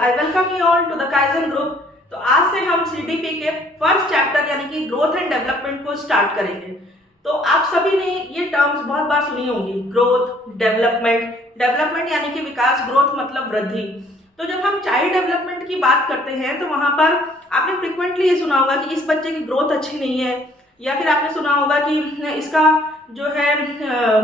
I welcome you all to the Kaizen group. तो आज से हम सीडीपी के फर्स्ट चैप्टर यानी कि ग्रोथ एंड डेवलपमेंट को स्टार्ट करेंगे। तो आप सभी ने ये टर्म्स बहुत बार सुनी होंगी, ग्रोथ, डेवलपमेंट। डेवलपमेंट यानी कि विकास, ग्रोथ मतलब वृद्धि। तो जब हम चाइल्ड डेवलपमेंट की बात करते हैं तो वहां पर आपने फ्रिक्वेंटली ये सुना होगा कि इस बच्चे की ग्रोथ अच्छी नहीं है, या फिर आपने सुना होगा कि इसका जो है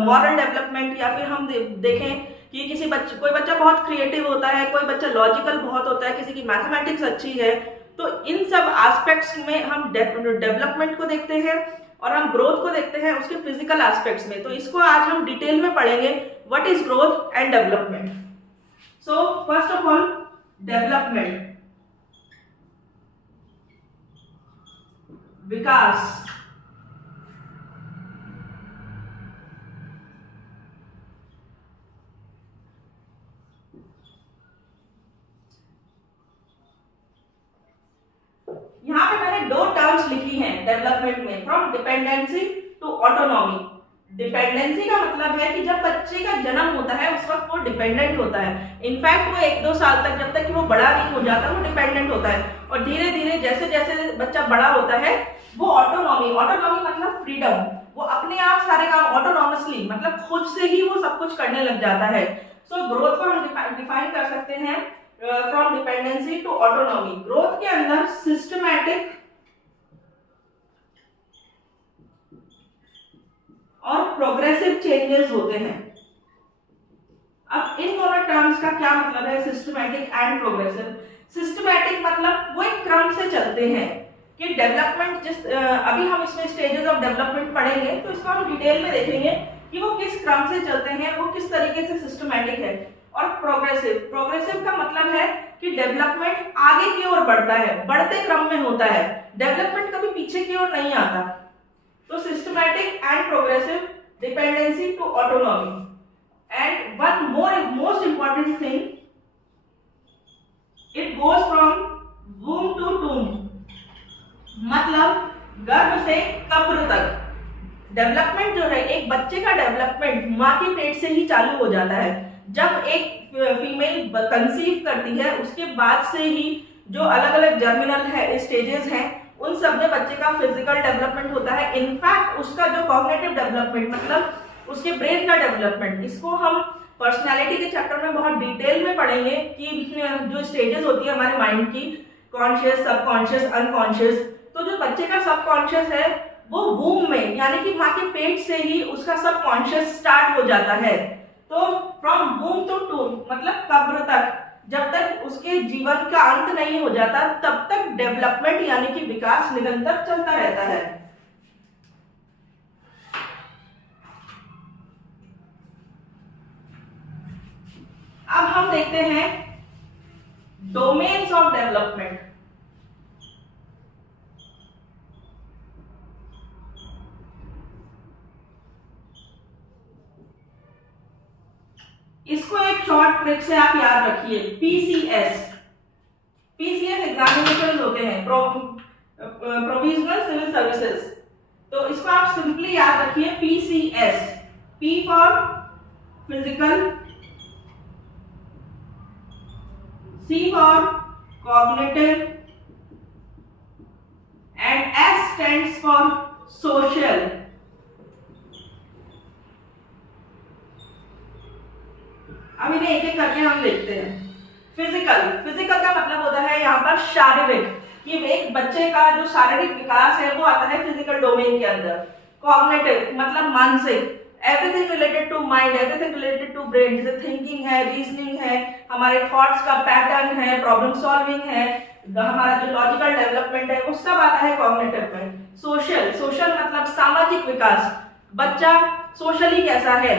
मॉरल डेवलपमेंट, या फिर हम देखें कि किसी बच्चे, कोई बच्चा बहुत क्रिएटिव होता है, कोई बच्चा लॉजिकल बहुत होता है, किसी की मैथमेटिक्स अच्छी है। तो इन सब एस्पेक्ट्स में हम डेवलपमेंट को देखते हैं और हम ग्रोथ को देखते हैं उसके फिजिकल एस्पेक्ट्स में। तो इसको आज हम डिटेल में पढ़ेंगे, what is growth and development. So first of all, development, विकास। यहाँ पे मैंने दो टर्म्स लिखी हैं डेवलपमेंट में, from dependency to autonomy. Dependency का मतलब है कि जब बच्चे का जन्म होता है उस वक्त वो डिपेंडेंट होता है। इनफैक्ट वो 1-2 साल तक, जब तक कि वो बड़ा नहीं हो जाता, वो डिपेंडेंट होता है। और धीरे धीरे जैसे जैसे बच्चा बड़ा होता है वो ऑटोनॉमी, ऑटोनॉमी मतलब फ्रीडम, वो अपने आप सारे काम ऑटोनॉमसली, मतलब खुद से ही वो सब कुछ करने लग जाता है। सो ग्रोथ को हम डिफाइन कर सकते हैं from dependency to autonomy. Growth के अंदर सिस्टमैटिक और प्रोग्रेसिव चेंजेस होते हैं। अब इन दोनों टर्म्स का क्या मतलब है, सिस्टमैटिक एंड प्रोग्रेसिव। सिस्टमैटिक मतलब वो एक क्रम से चलते हैं कि डेवलपमेंट जिस अभी हम इसमें स्टेजेस ऑफ डेवलपमेंट पढ़ेंगे तो इसको हम डिटेल में देखेंगे कि वो किस क्रम से चलते हैं, वो किस तरीके से सिस्टमैटिक है। और प्रोग्रेसिव, प्रोग्रेसिव का मतलब है कि डेवलपमेंट आगे की ओर बढ़ता है, बढ़ते क्रम में होता है, डेवलपमेंट कभी पीछे की ओर नहीं आता। तो systematic and progressive, dependency to autonomy. And one most important thing, it goes from womb to tomb, मतलब गर्भ से कब्र तक। डेवलपमेंट जो है, एक बच्चे का डेवलपमेंट माँ के पेट से ही चालू हो जाता है। जब एक फीमेल कंसीव करती है उसके बाद से ही जो अलग अलग जर्मिनल है स्टेजेस हैं, उन सब में बच्चे का फिजिकल डेवलपमेंट होता है। इनफैक्ट उसका जो कॉग्निटिव डेवलपमेंट, मतलब उसके ब्रेन का डेवलपमेंट, इसको हम पर्सनालिटी के चैप्टर में बहुत डिटेल में पढ़ेंगे कि जो स्टेजेस होती है हमारे माइंड की, कॉन्शियस, सबकॉन्शियस, अनकॉन्शियस। तो जो बच्चे का सबकॉन्शियस है वो वूम में यानी कि माँ के पेट से ही उसका सबकॉन्शियस स्टार्ट हो जाता है। तो फ्रॉम वूम टू टूम मतलब कब्र तक, जब तक उसके जीवन का अंत नहीं हो जाता तब तक डेवलपमेंट यानी कि विकास निरंतर चलता रहता है। अब हम देखते हैं डोमेन्स ऑफ डेवलपमेंट। इसको एक शॉर्ट ट्रिक से आप याद रखिए, पीसीएस। पीसीएस एग्जामिनेशन होते हैं, प्रोविजनल सिविल सर्विसेज। तो इसको आप सिंपली याद रखिए, PCS. P for physical, C for cognitive and S stands for social. अब इन्हें एक एक करके हम देखते हैं। फिजिकल, फिजिकल का मतलब होता है यहाँ पर शारीरिक, कि एक बच्चे का जो शारीरिक विकास है वो आता है फिजिकल डोमेन के अंदर। कॉग्निटिव मतलब मानसिक, everything related to mind, everything related to brain, जैसे थिंकिंग है, रीजनिंग है, हमारे थॉट्स का पैटर्न है, प्रॉब्लम सॉल्विंग है, हमारा जो लॉजिकल डेवलपमेंट है, वो सब आता है कॉग्निटिव में। सोशल, सोशल मतलब सामाजिक विकास, बच्चा सोशली कैसा है,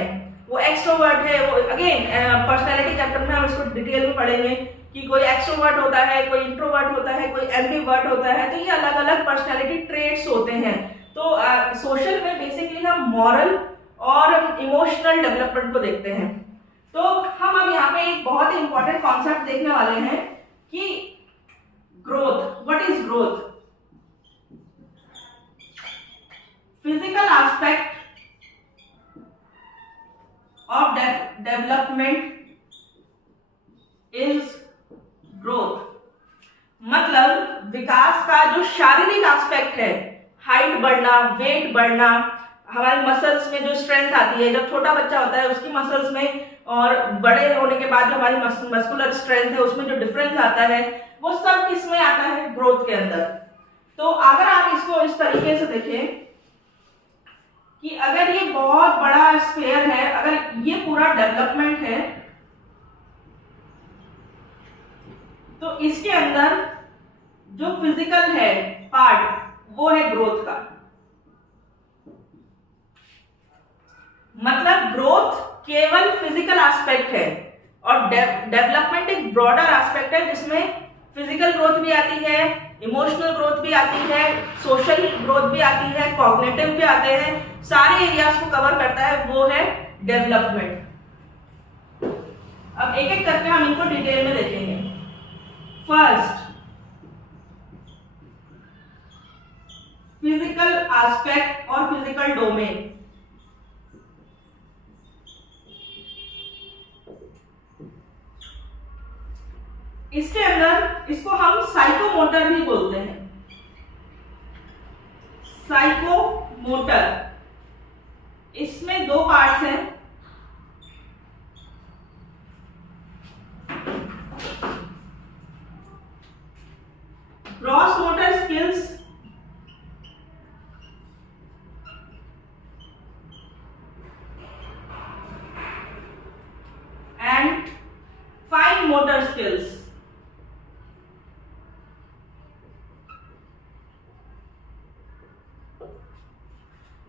वो एक्सट्रोवर्ट है, वो अगेन पर्सनैलिटी चैप्टर में हम इसको डिटेल में पढ़ेंगे कि कोई एक्सट्रोवर्ट होता है, कोई इंट्रोवर्ट होता है, कोई एम्बिवर्ट होता है। तो ये अलग अलग पर्सनैलिटी ट्रेट्स होते हैं। तो सोशल में बेसिकली हम मॉरल और इमोशनल डेवलपमेंट को देखते हैं। तो हम अब यहाँ पे एक बहुत ही इंपॉर्टेंट कॉन्सेप्ट देखने वाले हैं कि growth, what is growth. Physical aspect of development is growth मतलब विकास का जो शारीरिक एस्पेक्ट है, हाइट बढ़ना, वेट बढ़ना, हमारे मसल्स में जो स्ट्रेंथ आती है, जब छोटा बच्चा होता है उसकी मसल्स में और बड़े होने के बाद जो हमारी मस्कुलर स्ट्रेंथ है उसमें जो डिफरेंस आता है वो सब किस में आता है, ग्रोथ के अंदर। तो अगर आप इसको इस तरीके से देखें कि अगर ये बहुत बड़ा स्फीयर है, अगर ये पूरा डेवलपमेंट है, तो इसके अंदर जो फिजिकल है पार्ट वो है ग्रोथ का। मतलब ग्रोथ केवल फिजिकल एस्पेक्ट है और डेवलपमेंट एक ब्रॉडर एस्पेक्ट है जिसमें फिजिकल ग्रोथ भी आती है, इमोशनल ग्रोथ भी आती है, सोशल ग्रोथ भी आती है, कॉग्निटिव भी आते हैं, सारे एरियाज को कवर करता है, वो है डेवलपमेंट। अब एक एक करके हम इनको डिटेल में देखेंगे। फर्स्ट, फिजिकल एस्पेक्ट और फिजिकल डोमेन। इसके अंदर इसको हम साइकोमोटर भी बोलते हैं। साइकोमोटर, इसमें दो पार्ट्स हैं। Gross motor skills and fine motor skills.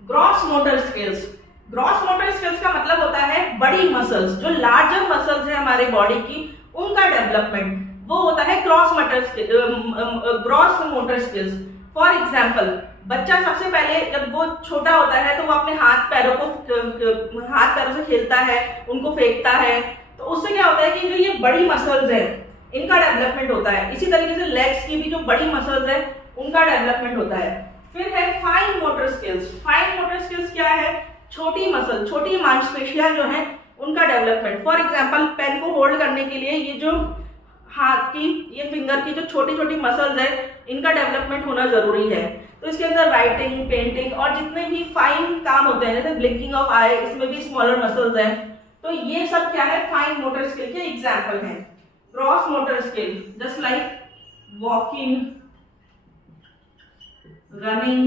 Gross motor skills, gross motor skills का मतलब होता है बड़ी मसल्स, जो लार्जर मसल्स है हमारे बॉडी की, उनका डेवलपमेंट, वो होता है gross motor skills. For example, बच्चा सबसे पहले जब वो छोटा होता है तो वो अपने हाथ पैरों से खेलता है, उनको फेंकता है, तो उससे क्या होता है कि जो ये बड़ी मसल्स है इनका डेवलपमेंट होता है। इसी तरीके से लेग्स की भी जो बड़ी मसल्स है उनका डेवलपमेंट होता है। फिर है fine motor skills. Fine motor skills क्या है, छोटी मसल, छोटी मांसपेशियां जो हैं उनका डेवलपमेंट। फॉर एग्जांपल, पेन को होल्ड करने के लिए ये जो हाथ की, ये फिंगर की जो छोटी छोटी मसल्स है इनका डेवलपमेंट होना जरूरी है। तो इसके अंदर राइटिंग, पेंटिंग और जितने भी फाइन काम होते हैं, जैसे ब्लिंकिंग ऑफ आई, इसमें भी स्मॉलर मसल्स हैं। तो ये सब क्या है, फाइन मोटर स्किल के एग्जाम्पल हैं। Gross motor skill just like walking, running,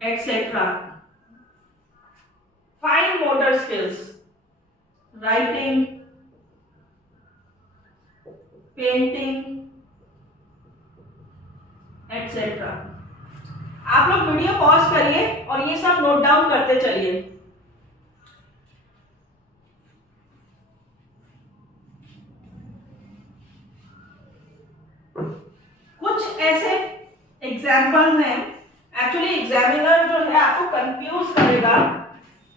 etc. Fine motor skills, writing, painting, etc. आप लोग वीडियो पॉज करिए और ये सब नोट डाउन करते चलिए। कुछ ऐसे एग्जाम्पल्स हैं, एक्चुअली एग्जामिनर जो है आपको कंफ्यूज करेगा,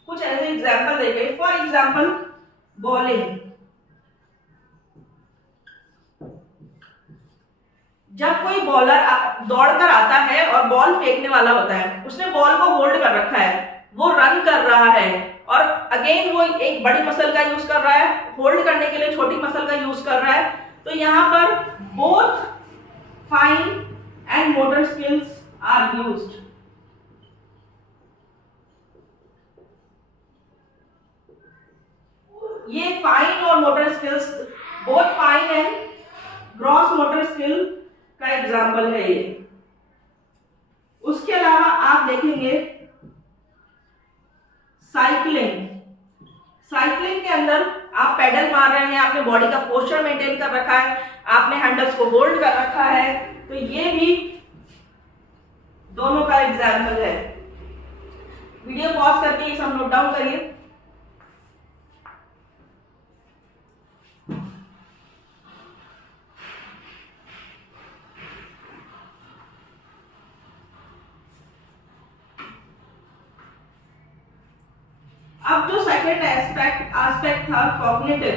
कुछ ऐसे एग्जाम्पल देंगे। For example, bowling. जब कोई बॉलर दौड़कर आता है और बॉल फेंकने वाला होता है, उसने बॉल को होल्ड कर रखा है, वो रन कर रहा है और अगेन वो एक बड़ी मसल का यूज कर रहा है, होल्ड करने के लिए छोटी मसल का यूज कर रहा है। तो यहां पर both fine and motor skills are used. ये फाइन और motor skills, both fine and gross motor skill का एग्जाम्पल है ये। उसके अलावा आप देखेंगे साइकिलिंग। साइकिलिंग के अंदर आप पैडल मार रहे हैं, आपने बॉडी का पोस्चर मेंटेन कर रखा है, आपने हैंडल्स को होल्ड कर रखा है, तो ये भी दोनों का एग्जाम्पल है। वीडियो पॉज करके ये सब नोट डाउन करिए। अब जो सेकंड एस्पेक्ट था cognitive,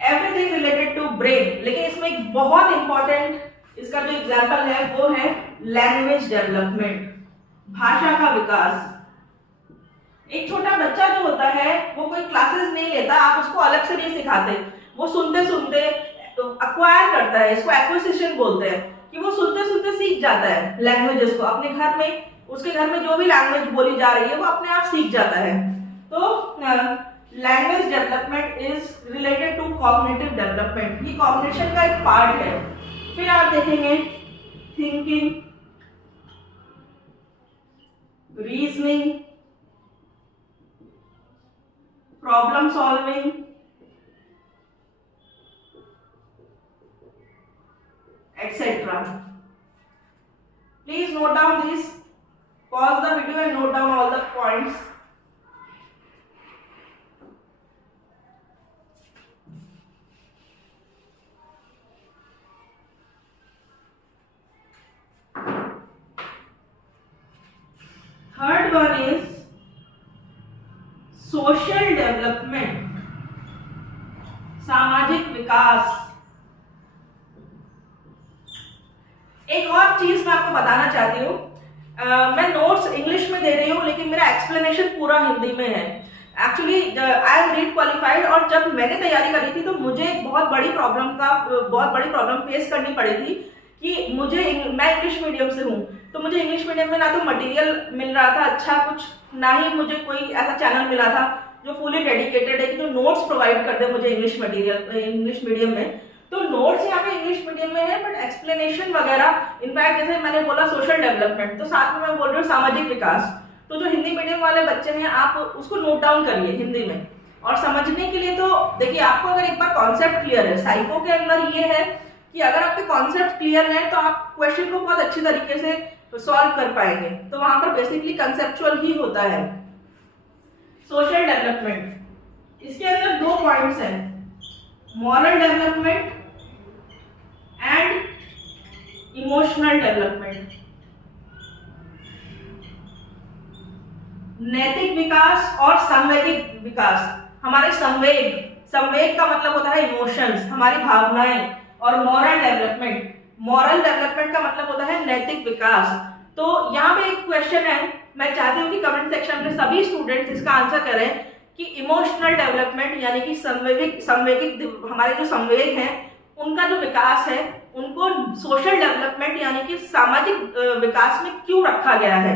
everything related to brain, लेकिन इसमें एक बहुत इंपॉर्टेंट इसका जो एग्जाम्पल है वो है लैंग्वेज डेवलपमेंट, भाषा का विकास। एक छोटा बच्चा जो होता है वो कोई नहीं लेता, आप उसको अलग से नहीं सिखाते, वो सुनते सुनते अक्वायर करता है, इसको एक्विजिशन बोलते हैं, कि वो सुनते सुनते सीख जाता है लैंग्वेजेस को अपने घर में, उसके घर में जो भी लैंग्वेज बोली जा रही है वो अपने आप सीख जाता है। तो language development is related to cognitive development, ये कॉग्निशन का एक पार्ट है। फिर आप देखेंगे thinking, reasoning, problem solving, etc. Please note down this. Pause the video and note down all the points. Third one is social development, सामाजिक विकास। एक और चीज मैं आपको बताना चाहती हूँ, मैं नोट्स इंग्लिश में दे रही हूँ लेकिन मेरा एक्सप्लेनेशन पूरा हिंदी में है। Actually I am read qualified, और जब मैंने तैयारी करी थी तो मुझे बहुत बड़ी प्रॉब्लम फेस करनी पड़ी थी कि मैं इंग्लिश मीडियम से हूँ, तो मुझे इंग्लिश मीडियम में ना तो मटेरियल मिल रहा था अच्छा कुछ, ना ही मुझे कोई ऐसा चैनल मिला था जो फुली डेडिकेटेड है कि जो नोट्स प्रोवाइड कर दे मुझे इंग्लिश मीडियम में। तो नोट्स यहाँ पे इंग्लिश मीडियम में है, बट एक्सप्लेनेशन वगैरह, इनफैक्ट जैसे मैंने बोला सोशल डेवलपमेंट, तो साथ में मैं बोल रही हूँ सामाजिक विकास। तो जो हिंदी मीडियम वाले बच्चे हैं आप उसको नोट डाउन करिए हिंदी में। और समझने के लिए तो देखिए, आपको अगर एक बार कॉन्सेप्ट क्लियर है, साइको के अंदर ये है कि अगर आपके कॉन्सेप्ट क्लियर है तो आप क्वेश्चन को बहुत अच्छी तरीके से सॉल्व कर पाएंगे। तो वहां पर बेसिकली कंसेप्चुअल ही होता है। सोशल डेवलपमेंट, इसके अंदर 2 पॉइंट्स हैं, moral development and emotional development. नैतिक विकास और संवैगिक विकास। हमारे संवेग का मतलब होता है इमोशंस, हमारी भावनाएं। और मॉरल डेवलपमेंट का मतलब होता है नैतिक विकास। तो यहाँ पे एक क्वेश्चन है, मैं चाहती हूँ कि कमेंट सेक्शन में सभी स्टूडेंट्स इसका आंसर करें कि इमोशनल डेवलपमेंट यानी कि संवेगिक हमारे जो संवेग हैं उनका जो विकास है उनको सोशल डेवलपमेंट यानी कि सामाजिक विकास में क्यों रखा गया है।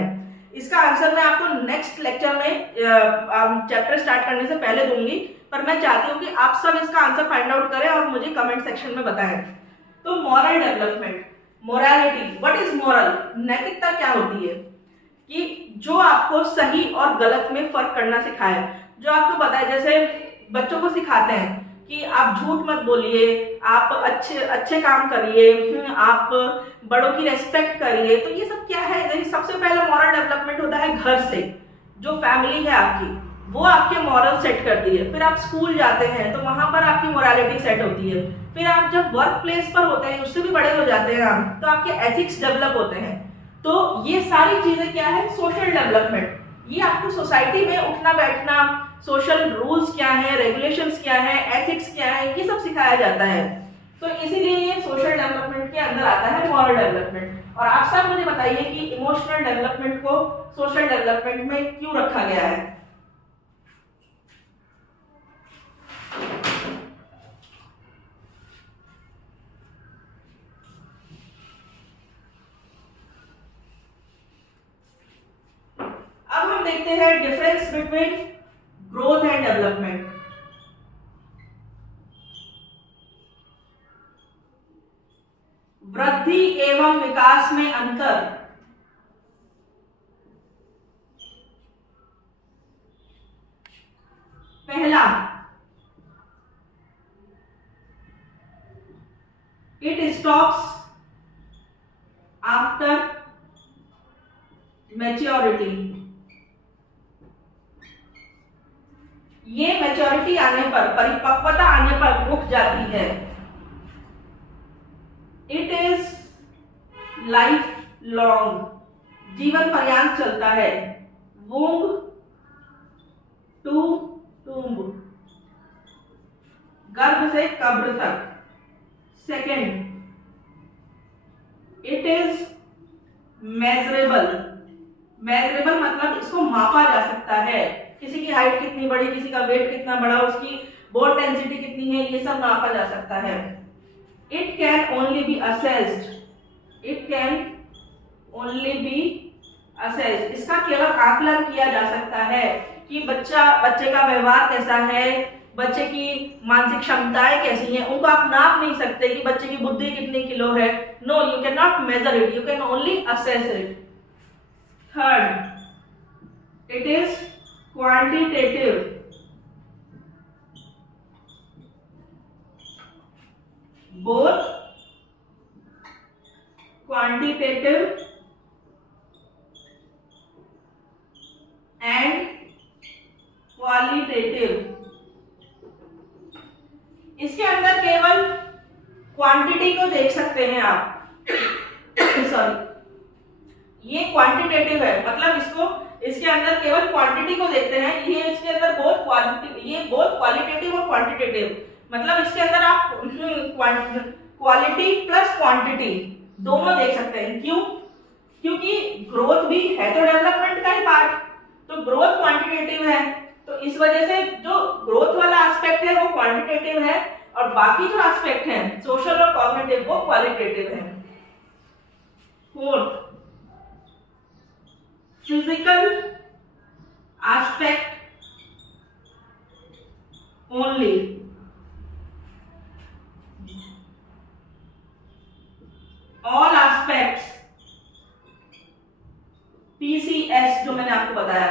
इसका आंसर मैं आपको नेक्स्ट लेक्चर में चैप्टर स्टार्ट करने से पहले दूंगी, पर मैं चाहती हूँ कि आप सब इसका आंसर फाइंड आउट करें और मुझे कमेंट सेक्शन में बताएं। तो moral development, morality, what is moral, नैतिकता क्या होती है, कि जो आपको सही और गलत में फर्क करना सिखाए, जो आपको बताए, जैसे बच्चों को सिखाते हैं कि आप झूठ मत बोलिए, आप अच्छे काम करिए, आप बड़ों की रेस्पेक्ट करिए। तो ये सब क्या है, सबसे पहले मॉरल डेवलपमेंट होता है घर से, जो फैमिली है आपकी वो आपके मॉरल सेट करती है। फिर आप स्कूल जाते हैं तो वहां पर आपकी मोरालिटी सेट होती है। फिर आप जब वर्क प्लेस पर होते हैं, उससे भी बड़े हो जाते हैं आप, तो आपके एथिक्स डेवलप होते हैं। तो ये सारी चीजें क्या है, सोशल डेवलपमेंट। ये आपको सोसाइटी में उठना बैठना, सोशल रूल्स क्या है, रेगुलेशंस क्या है, एथिक्स क्या है, ये सब सिखाया जाता है। तो इसीलिए ये सोशल डेवलपमेंट के अंदर आता है मॉरल डेवलपमेंट। और आप सब मुझे बताइए कि इमोशनल डेवलपमेंट को सोशल डेवलपमेंट में क्यों रखा गया है। अब हम देखते हैं difference between growth and development. वृद्धि एवं विकास में अंतर। पहला, इट स्टॉप्स आफ्टर मैच्योरिटी। ये मैच्योरिटी आने पर, परिपक्वता आने पर रुक जाती है। इट इज लाइफ लॉन्ग, जीवन पर्यंत चलता है। वूंग टू टूम्ब, गर्भ से कब्र तक। Second, it is measurable. Measurable मतलब इसको मापा जा सकता है। किसी की हाइट कितनी बड़ी, किसी का वेट कितना बड़ा, उसकी बोन डेंसिटी कितनी है, ये सब नापा जा सकता है। It can only B assessed, it can only B assessed, इसका केवल आकलन किया जा सकता है कि बच्चे का व्यवहार कैसा है, बच्चे की मानसिक क्षमताएं कैसी हैं, उनको आप नाप नहीं सकते कि बच्चे की बुद्धि कितने किलो है। No, you can not measure it, you can only assess it. Third, it is quantitative, both quantitative and qualitative। इसके अंदर केवल क्वांटिटी को देख सकते हैं आप सॉरी, ये क्वांटिटेटिव है, मतलब इसके अंदर केवल क्वांटिटी को देखते हैं। ये इसके अंदर बहुत क्वालिटेटिव और क्वांटिटेटिव, मतलब इसके अंदर आप क्वालिटी प्लस क्वांटिटी दोनों देख सकते हैं। क्यों? क्योंकि ग्रोथ भी है तो डेवलपमेंट का ही पार्ट, तो ग्रोथ क्वांटिटेटिव है, तो इस वजह से जो ग्रोथ वाला एस्पेक्ट है वो क्वांटिटेटिव है और बाकी जो एस्पेक्ट है सोशल और कॉग्निटिव वो क्वालिटेटिव है। Fourth, physical aspect only, all aspects PCS जो मैंने आपको बताया।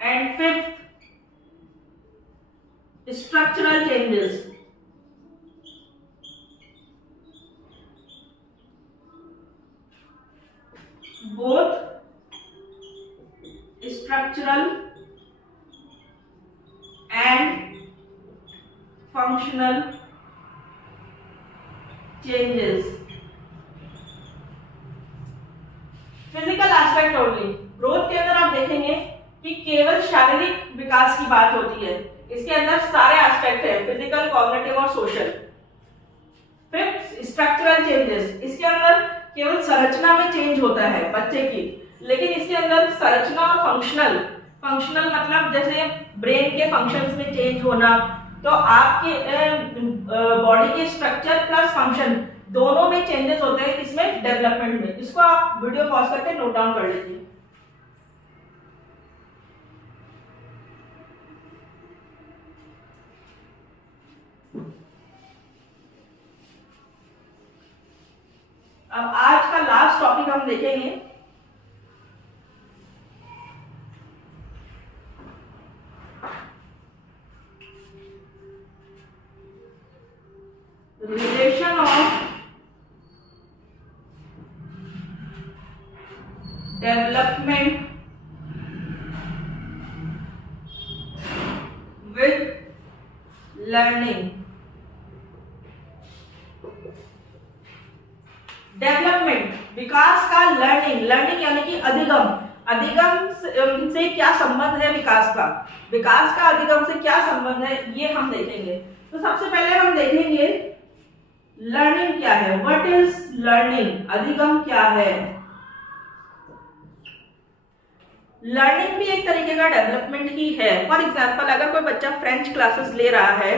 And fifth, structural changes, both structural and functional changes. Physical aspect only, growth के अंदर आप देखेंगे कि केवल शारीरिक विकास की बात होती है, इसके अंदर सारे एस्पेक्ट है, फिजिकल, कॉग्निटिव और सोशल। फिफ्थ, स्ट्रक्चरल चेंजेस, इसके अंदर केवल संरचना में चेंज होता है बच्चे की, लेकिन इसके अंदर संरचना और फंक्शनल मतलब जैसे ब्रेन के फंक्शंस में चेंज होना, तो आपके बॉडी के स्ट्रक्चर प्लस फंक्शन दोनों में चेंजेस होते हैं, इसमें डेवलपमेंट में। इसको आप वीडियो पॉज करके नोट डाउन कर लीजिए। अब आज का लास्ट टॉपिक हम देखेंगे relation of development with learning. Development विकास का, लर्निंग यानी कि अधिगम से क्या संबंध है विकास का अधिगम से क्या संबंध है, ये हम देखेंगे। तो सबसे पहले हम देखेंगे लर्निंग क्या है, व्हाट इज लर्निंग, अधिगम क्या है। लर्निंग भी एक तरीके का डेवलपमेंट ही है। फॉर एग्जाम्पल, अगर कोई बच्चा फ्रेंच क्लासेस ले रहा है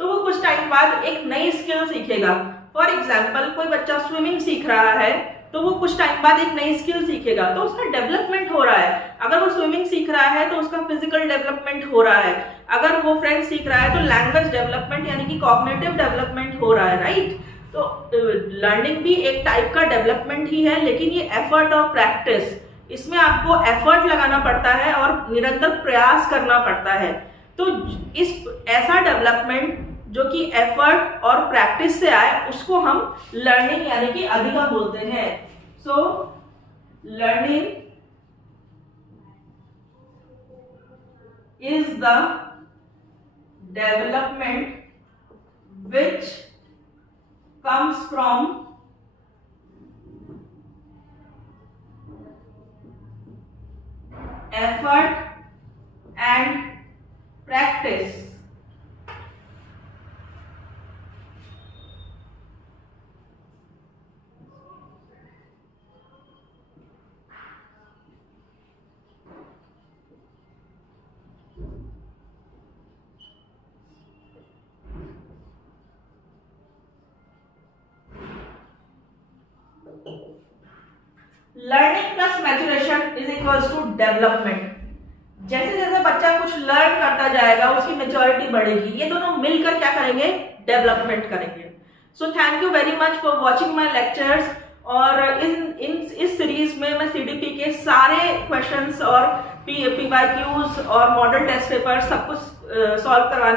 तो वो कुछ टाइम बाद एक नई स्किल सीखेगा। फॉर एग्जाम्पल, कोई बच्चा स्विमिंग सीख रहा है तो वो कुछ टाइम बाद एक नई स्किल सीखेगा, तो उसका डेवलपमेंट हो रहा है। अगर वो स्विमिंग सीख रहा है तो उसका फिजिकल डेवलपमेंट हो रहा है, अगर वो फ्रेंच सीख रहा है तो लैंग्वेज डेवलपमेंट यानी कि कॉग्निटिव डेवलपमेंट हो रहा है, राइट। तो लर्निंग भी एक टाइप का डेवलपमेंट ही है, लेकिन ये एफर्ट और प्रैक्टिस, इसमें आपको एफर्ट लगाना पड़ता है और निरंतर प्रयास करना पड़ता है। तो इस ऐसा डेवलपमेंट जो कि एफर्ट और प्रैक्टिस से आए उसको हम लर्निंग यानी कि अधिगम बोलते हैं। So learning is the development which comes from effort and practice। Learning plus maturation is equals to development. जैसे जैसे बच्चा कुछ लर्न करता जाएगा उसकी मेच्योरिटी बढ़ेगी, ये दोनों मिलकर क्या करेंगे, डेवलपमेंट करेंगे। So thank you very much for watching my lectures. और इस सीरीज में मैं सीडीपी के सारे क्वेश्चंस और पीवाईक्यूज और मॉडल टेस्ट पेपर सब कुछ सॉल्व करवाने